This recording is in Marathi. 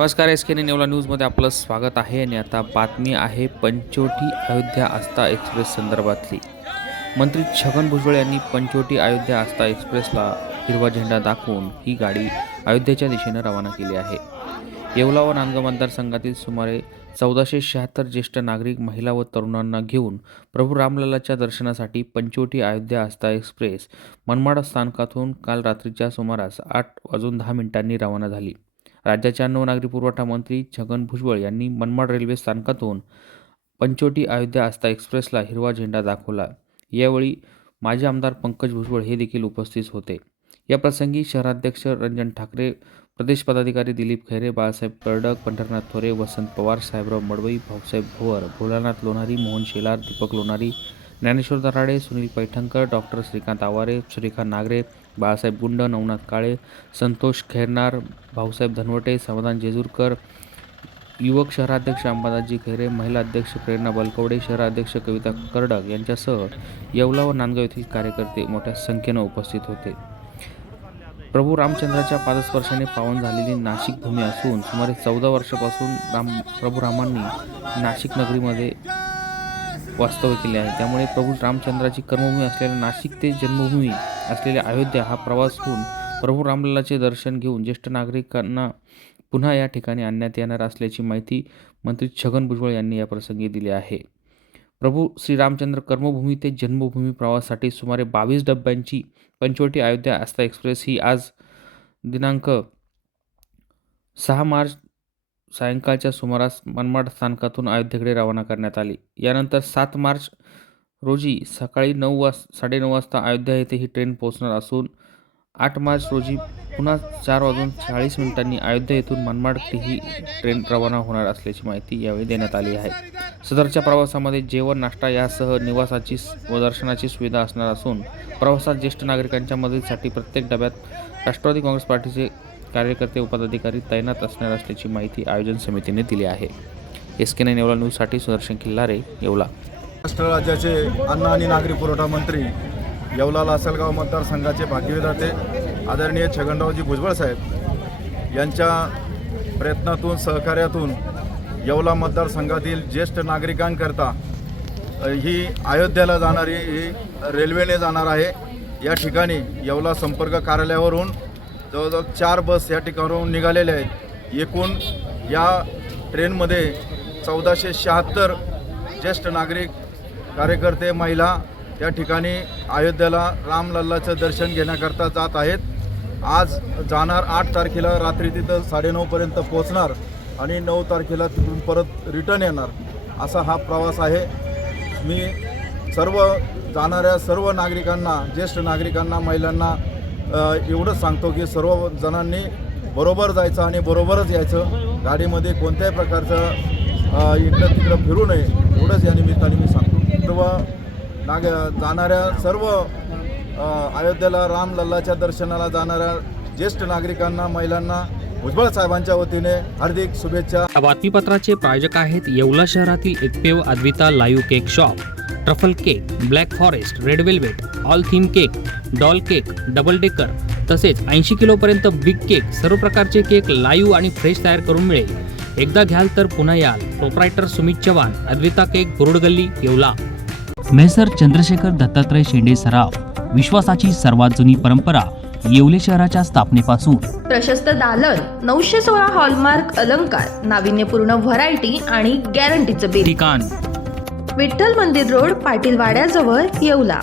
नमस्कार एस के नेवला न्यूजमध्ये आपलं स्वागत आहे आणि आता बातमी आहे पंचवटी अयोध्या आस्था एक्सप्रेस संदर्भातली. मंत्री छगन भुजबळ यांनी पंचवटी अयोध्या आस्था एक्सप्रेसला हिरवा झेंडा दाखवून ही गाडी अयोध्येच्या दिशेनं रवाना केली आहे. येवला व नांदगाव मतदारसंघातील सुमारे चौदाशे शहात्तर ज्येष्ठ नागरिक महिला व तरुणांना घेऊन प्रभू रामलल्लाच्या दर्शनासाठी पंचवटी अयोध्या आस्था एक्सप्रेस मनमाड स्थानकातून काल रात्रीच्या सुमारास आठ वाजून दहा मिनिटांनी रवाना झाली. राज्याच्या अन्न व नागरी पुरवठा मंत्री छगन भुजबळ यांनी मनमाड रेल्वे स्थानकातून पंचोटी अयोध्या आस्था एक्सप्रेसला हिरवा झेंडा दाखवला. यावेळी माजी आमदार पंकज भुजबळ हे देखील उपस्थित होते. या प्रसंगी शहराध्यक्ष रंजन ठाकरे प्रदेश पदाधिकारी दिलीप खैरे बाळासाहेब कर्डक पंढरनाथ थोरे वसंत पवार साहेबराव मडवई भाऊसाहेब भोवर भोलानाथ लोणारी मोहन शेलार दीपक लोणारी ज्ञानेश्वर दराडे सुनील पैठणकर डॉक्टर श्रीकांत आवारे सुरेखा नागरे बाळासाहेब गुंड नवनाथ काळे संतोष खैरनार भाऊसाहेब धनवटे समाधान जेजूरकर युवक शहराध्यक्ष अंबादाजी खैरे महिला अध्यक्ष प्रेरणा बलकवडे शहराध्यक्ष कविता कर्डक यांच्यासह येवला व नांदगाव येथील कार्यकर्ते मोठ्या संख्येनं उपस्थित होते. प्रभू रामचंद्राच्या पादस्पर्शाने पावन झालेली नाशिक भूमी असून सुमारे चौदा वर्षापासून राम प्रभू रामांनी नाशिक नगरीमध्ये वास्तव्य केले आहे. त्यामुळे प्रभू रामचंद्राची कर्मभूमी असलेल्या नाशिक ते जन्मभूमी असलेल्या अयोध्या हा प्रवास होऊन प्रभू रामलल्लाचे दर्शन घेऊन ज्येष्ठ नागरिकांना पुन्हा या ठिकाणी आणण्यात येणार असल्याची माहिती मंत्री छगन भुजबळ यांनी या प्रसंगी दिली आहे. प्रभू श्रीरामचंद्र कर्मभूमी ते जन्मभूमी प्रवासासाठी सुमारे बावीस डब्यांची पंचवटी अयोध्या आस्था एक्सप्रेस ही आज दिनांक सहा मार्च सायंकाळच्या सुमारास मनमाड स्थानकातून अयोध्येकडे रवाना करण्यात आली. यानंतर सात मार्च रोजी सकाळी नऊ वाज साडेनऊ वाजता अयोध्या येथे ही ट्रेन पोहोचणार असून आठ मार्च रोजी पुन्हा चार वाजून चाळीस मिनिटांनी अयोध्या येथून मनमाड ही ट्रेन रवाना होणार असल्याची माहिती यावेळी देण्यात आली आहे. सदरच्या प्रवासामध्ये जेवण नाश्ता यासह निवासाची व दर्शनाची सुविधा असणार असून प्रवासात ज्येष्ठ नागरिकांच्या मदतीसाठी प्रत्येक डब्यात राष्ट्रवादी काँग्रेस पार्टीचे कार्यकर्ते उपदाधिकारी पदाधिकारी तैनात असणार असल्याची माहिती आयोजन समितीने दिली आहे. एस के नाईन येवला न्यूजसाठी सुदर्शन किल्लारे येवला. महाराष्ट्र राज्याचे अन्न आणि नागरी पुरवठा मंत्री येवला लासलगाव मतदारसंघाचे भाग्यविधाते आदरणीय छगनरावजी भुजबळ साहेब यांच्या प्रयत्नातून सहकार्यातून येवला मतदारसंघातील ज्येष्ठ नागरिकांकरता ही अयोध्येला जाणारी ही रेल्वेने जाणार आहे. या ठिकाणी येवला संपर्क कार्यालयावरून जवळजवळ चार बस या ठिकाणावरून निघालेल्या आहेत. एकूण या ट्रेनमध्ये चौदाशे शहात्तर ज्येष्ठ नागरिक कार्यकर्ते महिला या ठिकाणी अयोध्येला रामलल्लाचं दर्शन घेण्याकरता जात आहेत. आज जाणार आठ तारखेला रात्री तिथं साडेनऊपर्यंत पोहोचणार आणि नऊ तारखेला तिथून परत रिटर्न येणार असा हा प्रवास आहे. मी सर्व जाणाऱ्या सर्व नागरिकांना ज्येष्ठ नागरिकांना महिलांना एवढंच सांगतो की सर्व जणांनी बरोबर जायचं आणि बरोबरच यायचं. गाडीमध्ये कोणत्याही प्रकारचं इकडं तिकडं फिरू नये एवढंच या निमित्ताने मी सांगतो. सर्व नाग जाणाऱ्या सर्व अयोध्येला रामलल्लाच्या दर्शनाला जाणाऱ्या ज्येष्ठ नागरिकांना महिलांना भुजबळ साहेबांच्या वतीने हार्दिक शुभेच्छा. या बातमीपत्राचे प्रायोजक आहेत येवला शहरातील एकमेव Advita live cake shop. Truffle cake black forest red velvet all theme cake doll cake double decker तसेच ऐंशी किलोपर्यंत बिग केक सर्व प्रकारचे केक लाईव्ह आणि फ्रेश तयार करून मिळेल. एकदा घ्याल तर पुन्हा याल. Proprietor Sumit Chavan Advita cake Borudgalli Yeola. Messrs Chandrashekhar Dattatray Shende सराव विश्वासाची सर्वात जुनी परंपरा येवले शहराच्या स्थापनेपासून. प्रशस्त दालन नऊशे सोळा हॉलमार्क अलंकार नाविन्यपूर्ण व्हरायटी आणि गॅरंटीचं बिल. ठिकाण. विठ्ठल मंदिर रोड पाटील वाड्याजवळ येवला.